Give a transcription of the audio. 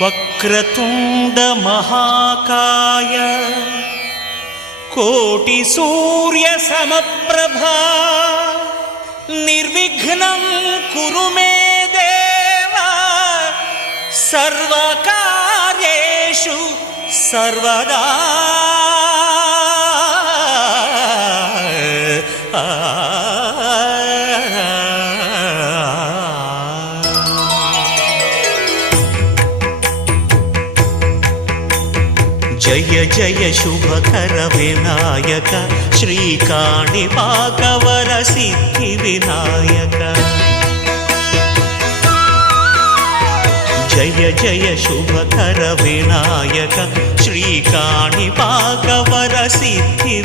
వక్రతుండ మహాకాయ కోటి సూర్య సమప్రభా నిర్విఘ్నం కురు మే దేవ సర్వకార్యేషు సర్వదా. జయ జయ శుభకర వినాయక శ్రీకాణిపాకవర సిద్ధి వినాయక. జయ జయ శుభకర వినాయక శ్రీకాణిపాకవర సిద్ధి